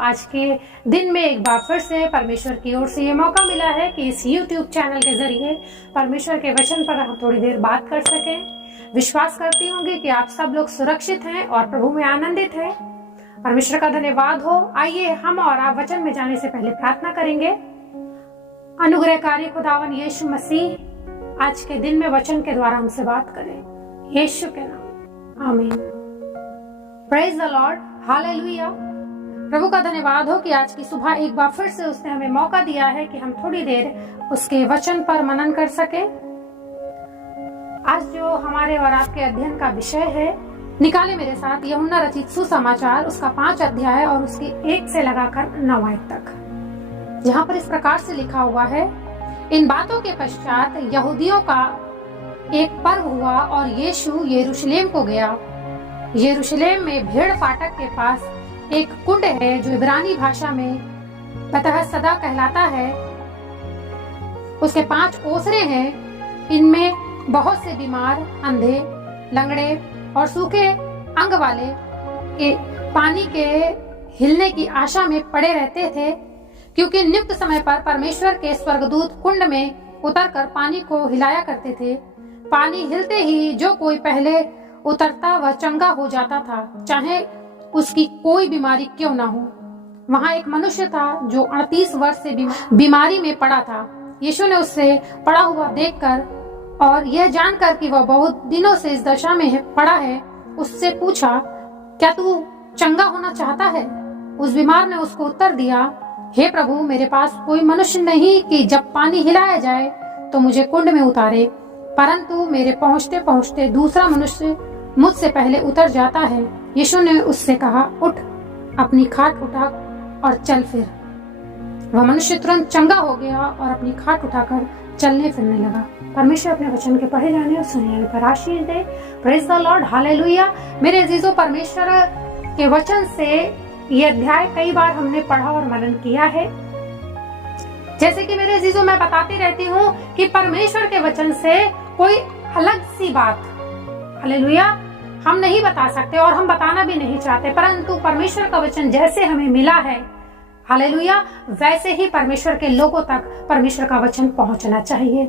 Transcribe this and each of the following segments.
आज के दिन में एक बार फिर से परमेश्वर की ओर से ये मौका मिला है कि इस YouTube चैनल के जरिए परमेश्वर के वचन पर हम थोड़ी देर बात कर सकें। विश्वास करती होंगी कि आप सब लोग सुरक्षित हैं और प्रभु में आनंदित हैं। परमेश्वर का धन्यवाद हो। आइए हम और आप वचन में जाने से पहले प्रार्थना करेंगे। अनुग्रहकारी खुदावन यीशु मसीह आज के दिन में वचन के द्वारा हमसे बात करें, यीशु के नाम, amen. Praise the Lord, hallelujah. प्रभु का धन्यवाद हो कि आज की सुबह एक बार फिर से उसने हमें मौका दिया है कि हम थोड़ी देर उसके वचन पर मनन कर सके। आज जो हमारे और आपके अध्ययन का विषय है, निकाले मेरे साथ यूहन्ना रचित सुसमाचार उसका 5 अध्याय और उसकी 1 से लगाकर 9 आयत तक, जहाँ पर इस प्रकार से लिखा हुआ है। इन बातों के पश्चात यहूदियों का एक पर्व हुआ और यीशु यरूशलेम को गया। यरूशलेम में भेड़ फाटक के पास एक कुंड है जो इब्रानी भाषा में बतहसदा कहलाता है। उसके 5 ओसरे हैं। इनमें बहुत से बीमार, अंधे, लंगड़े और सूखे अंग वाले के पानी के हिलने की आशा में पड़े रहते थे, क्योंकि नियुक्त समय पर परमेश्वर के स्वर्गदूत कुंड में उतरकर पानी को हिलाया करते थे। पानी हिलते ही जो कोई पहले उतरता वह चंगा हो जाता था, चाहे उसकी कोई बीमारी क्यों ना हो। वहाँ एक मनुष्य था जो 38 वर्ष से बीमारी में पड़ा था। यीशु ने उससे पड़ा हुआ देखकर और यह जानकर कि वह बहुत दिनों से इस दशा में पड़ा है, उससे पूछा, क्या तू चंगा होना चाहता है? उस बीमार ने उसको उत्तर दिया, हे प्रभु, मेरे पास कोई मनुष्य नहीं कि जब पानी हिलाया जाए तो मुझे कुंड में उतारे, परंतु मेरे पहुँचते पहुँचते दूसरा मनुष्य मुझसे पहले उतर जाता है। यीशु ने उससे कहा, उठ, अपनी खाट उठा और चल फिर। वह मनुष्य तुरंत चंगा हो गया और अपनी खाट उठाकर चलने फिरने लगा। परमेश्वर अपने वचन के पढ़े जाने और सुनने जाने पर आशीष दे। Praise the Lord, hallelujah. मेरे अजीजों, परमेश्वर के वचन से ये अध्याय कई बार हमने पढ़ा और मनन किया है। जैसे कि मेरे अजीजों, मैं बताती रहती हूँ कि परमेश्वर के वचन से कोई अलग सी बात, हालेलुया, हम नहीं बता सकते और हम बताना भी नहीं चाहते, परंतु परमेश्वर का वचन जैसे हमें मिला है, हालेलुया, वैसे ही परमेश्वर के लोगों तक परमेश्वर का वचन पहुंचना चाहिए।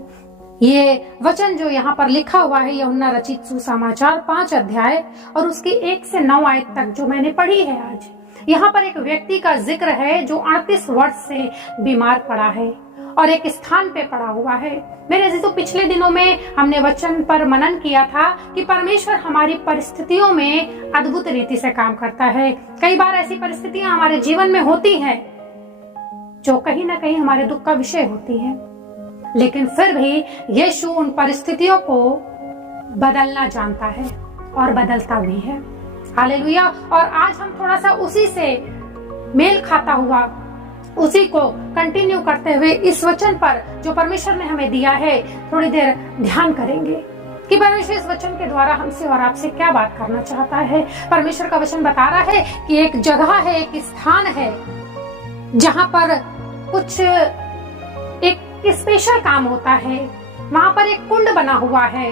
ये वचन जो यहाँ पर लिखा हुआ है, यूहन्ना रचित सुसमाचार 5 अध्याय और उसकी 1 से 9 आयत तक जो मैंने पढ़ी है आज, यहाँ पर एक व्यक्ति का जिक्र है जो 38 वर्ष से बीमार पड़ा है और एक स्थान पे पड़ा हुआ है। मेरे अजीजों, पिछले दिनों में हमने वचन पर मनन किया था कि परमेश्वर हमारी परिस्थितियों में अद्भुत रीति से काम करता है। कई बार ऐसी परिस्थितियां हमारे जीवन में होती हैं जो कहीं ना कहीं हमारे दुख का विषय होती है, लेकिन फिर भी यीशु उन परिस्थितियों को बदलना जानता है और बदलता भी है। हालेलुया। और आज हम थोड़ा सा उसी से मेल खाता हुआ, उसी को कंटिन्यू करते हुए इस वचन पर जो परमेश्वर ने हमें दिया है थोड़ी देर ध्यान करेंगे कि परमेश्वर इस वचन के द्वारा हमसे और आपसे क्या बात करना चाहता है। परमेश्वर का वचन बता रहा है कि एक जगह है, एक स्थान है जहाँ पर कुछ एक स्पेशल काम होता है। वहाँ पर एक कुंड बना हुआ है,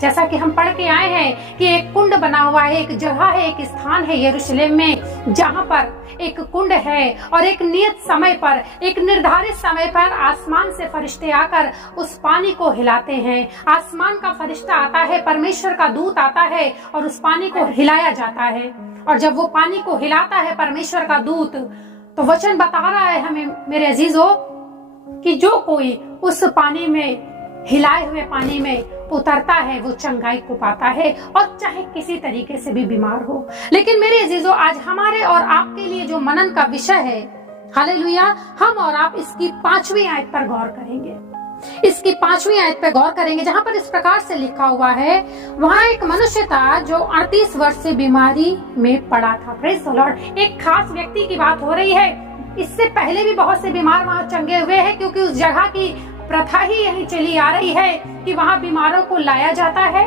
जैसा कि हम पढ़ के आए हैं कि एक कुंड बना हुआ है, एक जगह है, एक स्थान है यरूशलेम में जहाँ पर एक कुंड है और एक नियत समय पर, एक निर्धारित समय पर आसमान से फरिश्ते आकर उस पानी को हिलाते हैं। आसमान का फरिश्ता आता है, परमेश्वर का दूत आता है और उस पानी को हिलाया जाता है। और जब वो पानी को हिलाता है परमेश्वर का दूत, तो वचन बता रहा है हमें, मेरे अजीजों, कि जो कोई उस पानी में, हिलाए हुए पानी में उतरता है वो चंगाई को पाता है, और चाहे किसी तरीके से भी बीमार हो। लेकिन मेरे अजीजों, आज हमारे और आपके लिए जो मनन का विषय है, हालेलुया, हम और आप इसकी 5वीं आयत पर गौर करेंगे। इसकी 5वीं आयत पर गौर करेंगे जहाँ पर इस प्रकार से लिखा हुआ है, वहाँ एक मनुष्य था जो 38 वर्ष से बीमारी में पड़ा था। Praise the Lord. एक खास व्यक्ति की बात हो रही है। इससे पहले भी बहुत से बीमार वहाँ चंगे हुए हैं, क्योंकि उस जगह की प्रथा ही यही चली आ रही है कि वहाँ बीमारों को लाया जाता है,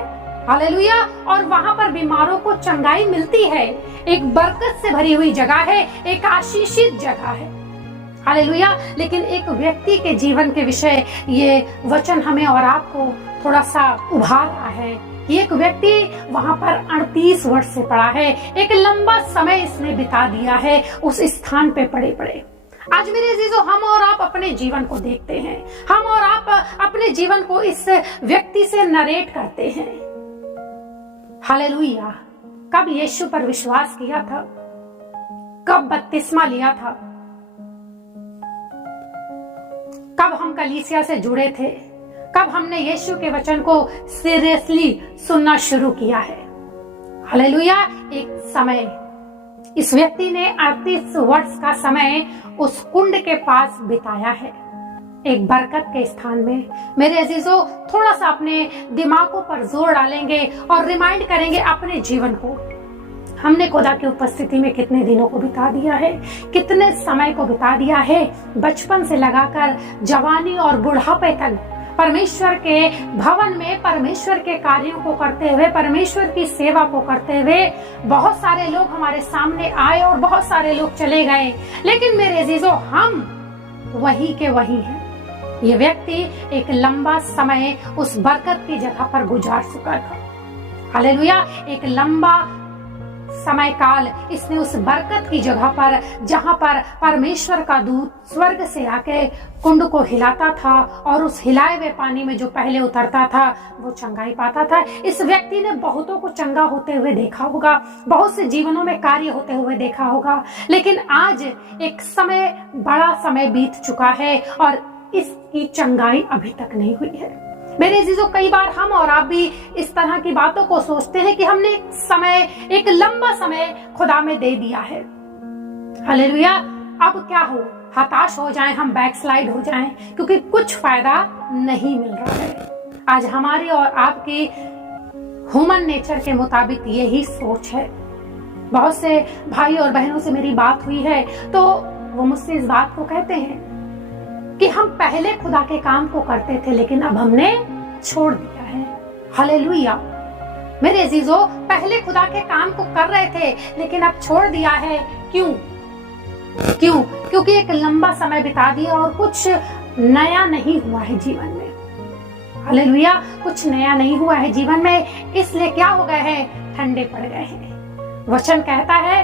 हालेलुया, और वहाँ पर बीमारों को चंगाई मिलती है। एक बरकत से भरी हुई जगह है, एक आशीषित जगह है, हालेलुया। लेकिन एक व्यक्ति के जीवन के विषय ये वचन हमें और आपको थोड़ा सा उभार रहा है कि एक व्यक्ति वहां पर 38 वर्ष से पड़ा है, एक लंबा समय इसने बिता दिया है उस स्थान पे पड़े पड़े। आज मेरे अजीजों, हम और आप अपने जीवन को देखते हैं, हम और आप अपने जीवन को इस व्यक्ति से नरेट करते हैं। हालेलुया। कब यीशु पर विश्वास किया था, कब बपतिस्मा लिया था, कब हम कलीसिया से जुड़े थे, कब हमने यीशु के वचन को सीरियसली सुनना शुरू किया है। हालेलुया। एक समय इस व्यक्ति ने 38 वर्ष का समय उस कुंड के पास बिताया है, एक बरकत के स्थान में। मेरे अजीजों, थोड़ा सा अपने दिमागों पर जोर डालेंगे और रिमाइंड करेंगे अपने जीवन को। हमने खुदा की उपस्थिति में कितने दिनों को बिता दिया है, कितने समय को बिता दिया है, बचपन से लगाकर जवानी और बुढ़ापे तक परमेश्वर के भवन में परमेश्वर के कार्यों को करते हुए, परमेश्वर की सेवा को करते हुए। बहुत सारे लोग हमारे सामने आए और बहुत सारे लोग चले गए, लेकिन मेरे अजीजों, हम वही के वही हैं। ये व्यक्ति एक लंबा समय उस बरकत की जगह पर गुजार चुका था। हालेलुया। एक लंबा समय काल इसने उस बरकत की जगह पर, जहां पर परमेश्वर का दूत स्वर्ग से आके कुंड को हिलाता था और उस हिलाए हुए पानी में जो पहले उतरता था वो चंगाई पाता था। इस व्यक्ति ने बहुतों को चंगा होते हुए देखा होगा, बहुत से जीवनों में कार्य होते हुए देखा होगा, लेकिन आज एक समय, बड़ा समय बीत चुका है और इसकी चंगाई अभी तक नहीं हुई है। मेरे अजीजों, कई बार हम और आप भी इस तरह की बातों को सोचते हैं कि हमने एक लंबा समय खुदा में दे दिया है। हालेलुया। अब क्या हो, हताश हो जाएं, हम बैकस्लाइड हो जाएं, क्योंकि कुछ फायदा नहीं मिल रहा है। आज हमारी और आपकी ह्यूमन नेचर के मुताबिक यही सोच है। बहुत से भाई और बहनों से मेरी बात हुई है तो वो मुझसे इस बात को कहते हैं कि हम पहले खुदा के काम को करते थे, लेकिन अब हमने छोड़ दिया है। हालेलुया। मेरे अजीजों, पहले खुदा के काम को कर रहे थे, लेकिन अब छोड़ दिया है। क्यों? क्योंकि एक लंबा समय बिता दिया और कुछ नया नहीं हुआ है जीवन में। हालेलुया। कुछ नया नहीं हुआ है जीवन में, इसलिए क्या हो गए हैं, ठंडे पड़ गए हैं। वचन कहता है,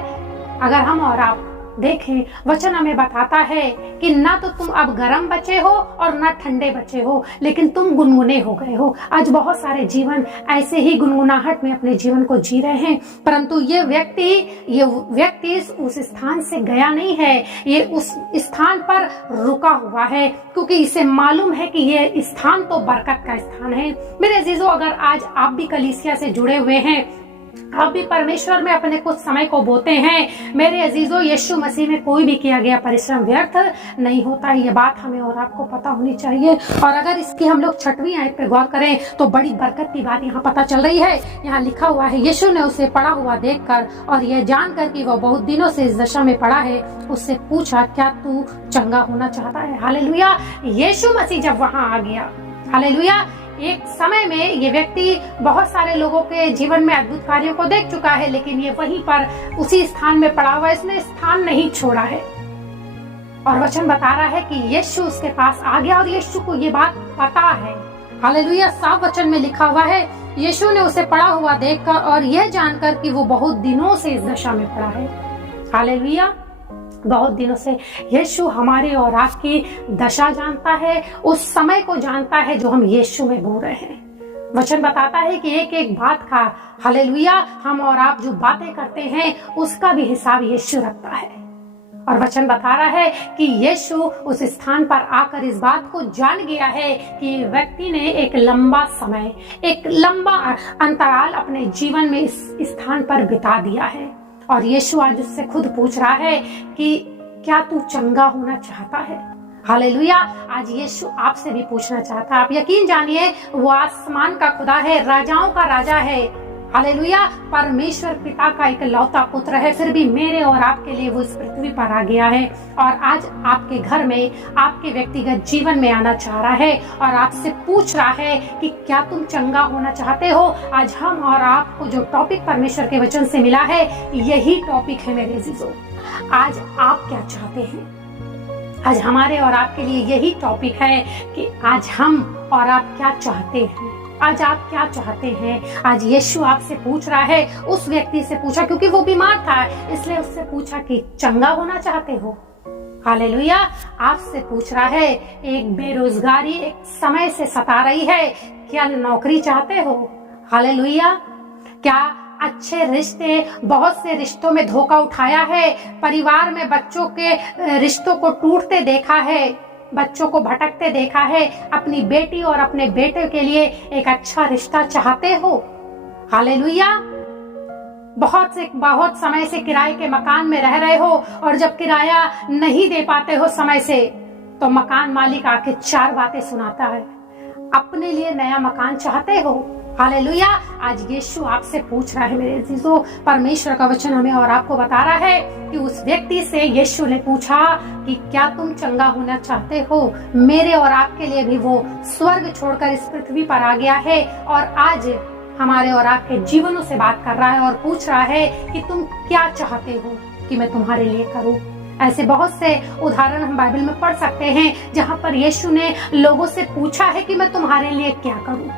अगर हम और आप देखें, वचन हमें बताता है कि ना तो तुम अब गर्म बचे हो और ना ठंडे बचे हो, लेकिन तुम गुनगुने हो गए हो। आज बहुत सारे ऐसे ही गुनगुनाहट में अपने जीवन को जी रहे हैं, परंतु ये व्यक्ति उस स्थान से गया नहीं है, ये उस स्थान पर रुका हुआ है, क्योंकि इसे मालूम है कि ये स्थान तो बरकत का स्थान है। मेरे अजीजों, अगर आज आप भी कलीसिया से जुड़े हुए हैं, आप भी परमेश्वर में अपने कुछ समय को बोते हैं, मेरे अजीजों, यीशु मसीह में कोई भी किया गया परिश्रम व्यर्थ नहीं होता है। ये बात हमें और आपको पता होनी चाहिए। और अगर इसकी हम लोग 6वीं आयत पे गौर करें तो बड़ी बरकत की बात यहाँ पता चल रही है। यहाँ लिखा हुआ है, यीशु ने उसे पड़ा हुआ देखकर और यह जानकर कि वह बहुत दिनों से इस दशा में पड़ा है, उससे पूछा, क्या तू चंगा होना चाहता है? हालेलुया। यीशु मसीह जब वहां आ गया, हालेलुया, एक समय में ये व्यक्ति बहुत सारे लोगों के जीवन में अद्भुत कार्यों को देख चुका है, लेकिन ये वहीं पर उसी स्थान में पड़ा हुआ, इसने स्थान नहीं छोड़ा है। और वचन बता रहा है कि यीशु उसके पास आ गया और यीशु को ये बात पता है। हालेलुया। साफ वचन में लिखा हुआ है, यीशु ने उसे पड़ा हुआ देखकर और यह जानकर कि वो बहुत दिनों से इस दशा में पड़ा है। हालेलुया। बहुत दिनों से यीशु हमारे और आपकी दशा जानता है, उस समय को जानता है जो हम यीशु में बो रहे हैं। वचन बताता है कि एक एक बात का, हालेलुया, हम और आप जो बातें करते हैं उसका भी हिसाब यीशु रखता है। और वचन बता रहा है कि यीशु उस स्थान पर आकर इस बात को जान गया है कि व्यक्ति ने एक लंबा समय, एक लंबा अंतराल अपने जीवन में इस स्थान पर बिता दिया है। और यीशु आज उससे खुद पूछ रहा है कि क्या तू चंगा होना चाहता है? हालेलुया। आज यीशु आपसे भी पूछना चाहता है। आप यकीन जानिए, वो आसमान का खुदा है, राजाओं का राजा है। हालेलुया। परमेश्वर पिता का इकलौता पुत्र है, फिर भी मेरे और आपके लिए वो इस पृथ्वी पर आ गया है और आज आपके घर में, आपके व्यक्तिगत जीवन में आना चाह रहा है और आपसे पूछ रहा है कि क्या तुम चंगा होना चाहते हो? आज हम और आपको जो टॉपिक परमेश्वर के वचन से मिला है, यही टॉपिक है मेरे अजीजों। आज आप क्या चाहते हैं? आज हमारे और आपके लिए यही टॉपिक है कि आज हम और आप क्या चाहते हैं। आज आप क्या चाहते हैं? आज यीशु आपसे पूछ रहा है, उस व्यक्ति से पूछा क्योंकि वो बीमार था, इसलिए उससे पूछा कि चंगा होना चाहते हो? हालेलुया। आपसे पूछ रहा है, एक बेरोजगारी एक समय से सता रही है, क्या नौकरी चाहते हो? हालेलुया। क्या अच्छे रिश्ते, बहुत से रिश्तों में धोखा उठाया है, परिवार में बच्चों के रिश्तों को टूटते देखा है, बच्चों को भटकते देखा है, अपनी बेटी और अपने बेटे के लिए एक अच्छा रिश्ता चाहते हो? हालेलुया। बहुत समय से किराए के मकान में रह रहे हो और जब किराया नहीं दे पाते हो समय से, तो मकान मालिक आके 4 बातें सुनाता है। अपने लिए नया मकान चाहते हो? हालेलुया। आज यीशु आपसे पूछ रहा है मेरे अजीजों, परमेश्वर का वचन हमें और आपको बता रहा है कि उस व्यक्ति से यीशु ने पूछा कि क्या तुम चंगा होना चाहते हो? मेरे और आपके लिए भी वो स्वर्ग छोड़कर इस पृथ्वी पर आ गया है और आज हमारे और आपके जीवनों से बात कर रहा है और पूछ रहा है कि तुम क्या चाहते हो कि मैं तुम्हारे लिए करूं। ऐसे बहुत से उदाहरण हम बाइबल में पढ़ सकते हैं जहां पर यीशु ने लोगों से पूछा है कि मैं तुम्हारे लिए क्या करूं।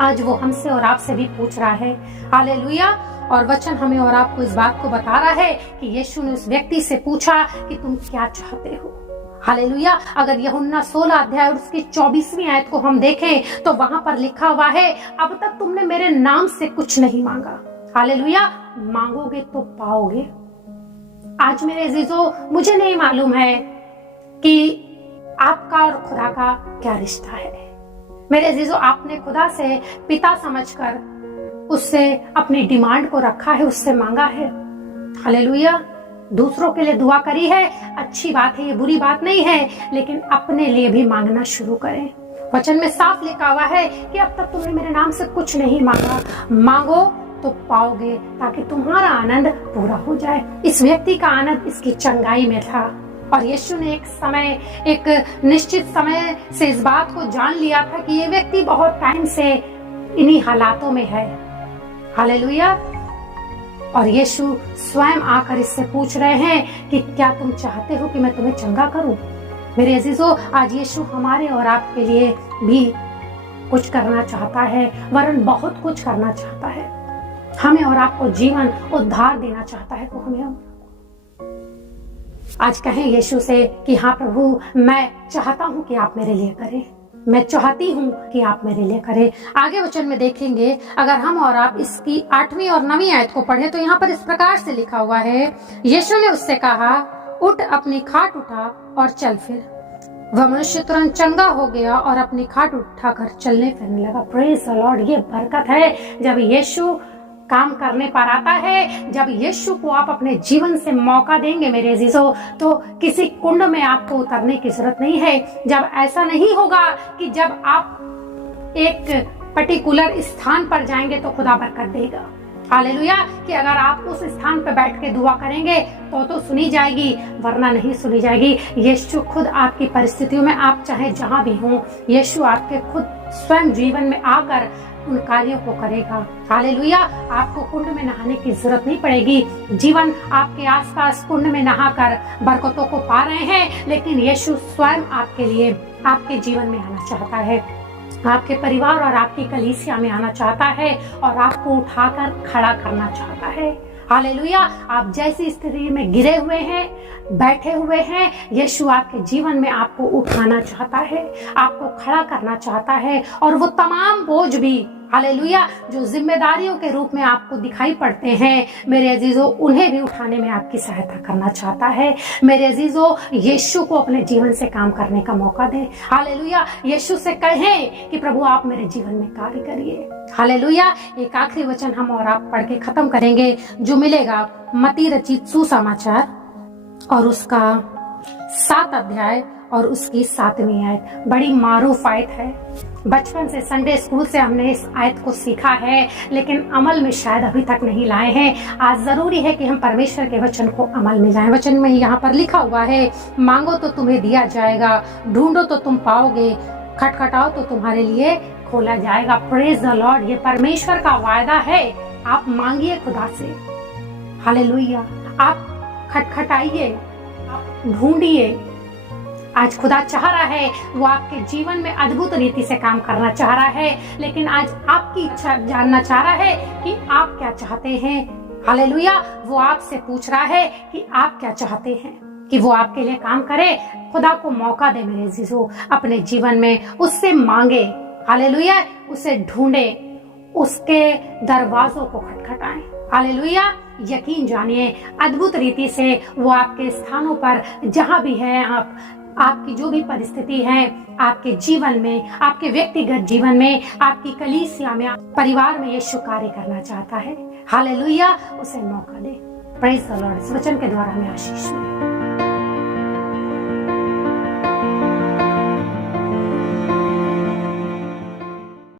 आज वो हमसे और आपसे भी पूछ रहा है। हालेलुया। और वचन हमें और आपको इस बात को बता रहा है कि यीशु ने उस व्यक्ति से पूछा कि तुम क्या चाहते हो। हालेलुया। अगर यूहन्ना 16 अध्याय और उसकी 24वीं आयत को हम देखें तो वहां पर लिखा हुआ है, अब तक तुमने मेरे नाम से कुछ नहीं मांगा। हालेलुया। मांगोगे तो पाओगे। आज मेरे अजीजों, मुझे नहीं मालूम है कि आपका और खुदा का क्या रिश्ता है। मेरे अजीजों, आपने खुदा से पिता समझकर उससे अपनी डिमांड को रखा है, उससे मांगा है। हालेलुया। दूसरों के लिए दुआ करी है, अच्छी बात है, ये बुरी बात नहीं है, लेकिन अपने लिए भी मांगना शुरू करें। वचन में साफ लिखा हुआ है कि अब तक तुमने मेरे नाम से कुछ नहीं मांगा, मांगो तो पाओगे, ताकि तुम्हारा आनंद पूरा हो जाए। इस व्यक्ति का आनंद इसकी चंगाई में था और यीशु ने एक निश्चित समय से इस बात को जान लिया था कि ये व्यक्ति बहुत टाइम से इन्हीं हालातों में है। हालेलुया। और यीशु स्वयं आकर इससे पूछ रहे हैं कि क्या तुम चाहते हो कि मैं तुम्हें चंगा करूं? मेरे अजीजों, आज यीशु हमारे और आपके लिए भी कुछ करना चाहता है, वरन बहुत कुछ करना चाहता है। हमें और आपको जीवन उद्धार देना चाहता है। तो हमें आज कहें यीशु से कि हाँ प्रभु, मैं चाहता हूं कि आप मेरे लिए करें, मैं चाहती हूँ कि आप मेरे लिए करें। आगे वचन में देखेंगे, अगर हम और आप इसकी 8वीं और 9वीं आयत को पढ़े तो यहाँ पर इस प्रकार से लिखा हुआ है, यीशु ने उससे कहा, उठ, अपनी खाट उठा और चल फिर। वह मनुष्य तुरंत चंगा हो गया और अपनी खाट उठाकर चलने फिरने लगा। Praise the Lord. ये बरकत है जब यीशु काम करने पर आता है। जब यीशु को आप अपने जीवन से मौका देंगे मेरे अजीजों, तो किसी कुंड में आपको उतरने की जरूरत नहीं है। जब ऐसा नहीं होगा कि जब आप एक पर्टिकुलर स्थान पर जाएंगे तो खुदा बरकत देगा। हालेलुया। कि अगर आप उस स्थान पर बैठ के दुआ करेंगे तो सुनी जाएगी, वरना नहीं सुनी जाएगी। यीशु खुद आपकी परिस्थितियों में, आप चाहे जहां भी हों, यीशु आपके खुद स्वयं जीवन में आकर उन कार्यों को करेगा। हालेलुया। आपको कुंड में नहाने की जरूरत नहीं पड़ेगी। जीवन आपके आसपास कुंड में नहाकर बरकतों को पा रहे हैं, लेकिन यीशु स्वयं आपके लिए आपके जीवन में आना चाहता है, आपके परिवार और आपकी कलीसिया में आना चाहता है और आपको उठाकर खड़ा करना चाहता है। हालेलुया। आप जैसी स्थिति में गिरे हुए हैं, बैठे हुए हैं, यीशु आपके जीवन में आपको उठाना चाहता है, आपको खड़ा करना चाहता है। और वो तमाम बोझ भी, हालेलुया, जो जिम्मेदारियों के रूप में आपको दिखाई पड़ते हैं मेरे अजीजों, उन्हें भी उठाने में आपकी सहायता करना चाहता है। मेरे अजीजों, यीशु को अपने जीवन से काम करने का मौका दें। हालेलुया। यीशु से कहें कि प्रभु आप मेरे जीवन में कार्य करिए। हालेलुया। एक आखिरी वचन हम और आप पढ़ के खत्म करेंगे, जो मिलेगा मत्ती रचित सुसमाचार और उसका 7 अध्याय और उसकी 7वीं आयत। बड़ी मारूफ आयत है। बचपन से संडे स्कूल से हमने इस आयत को सीखा है, लेकिन अमल में शायद अभी तक नहीं लाए हैं। आज जरूरी है कि हम परमेश्वर के वचन को अमल में लाएं। वचन में यहाँ पर लिखा हुआ है, मांगो तो तुम्हें दिया जाएगा, ढूंढो तो तुम पाओगे, खटखटाओ तो तुम्हारे लिए खोला जाएगा। Praise the Lord. ये परमेश्वर का वायदा है। आप मांगिए खुदा से। हालेलुया। आप खटखटाइए, आप ढूंढिए, आज खुदा चाह रहा है, वो आपके जीवन में अद्भुत रीति से काम करना चाह रहा है, लेकिन आज आपकी इच्छा जानना चाह रहा है कि आप क्या चाहते हैं। हालेलुया। वो आपसे पूछ रहा है कि आप क्या चाहते हैं, कि वो आपके लिए काम करे। खुदा को मौका दे मेरे अजीजों, अपने जीवन में उससे मांगे। हालेलुया। उसे ढूंढे, उसके दरवाजों को खटखटाएं। हालेलुया। यकीन जानिए, अद्भुत रीति से वो आपके स्थानों पर जहां भी है, आपकी जो भी परिस्थिति है, आपके जीवन में, आपके व्यक्तिगत जीवन में, आपकी कलीसिया में, परिवार में यीशु कार्य करना चाहता है। हालेलुया। उसे मौका दे। Praise the Lord. इस वचन के द्वारा हमें आशीष मिले।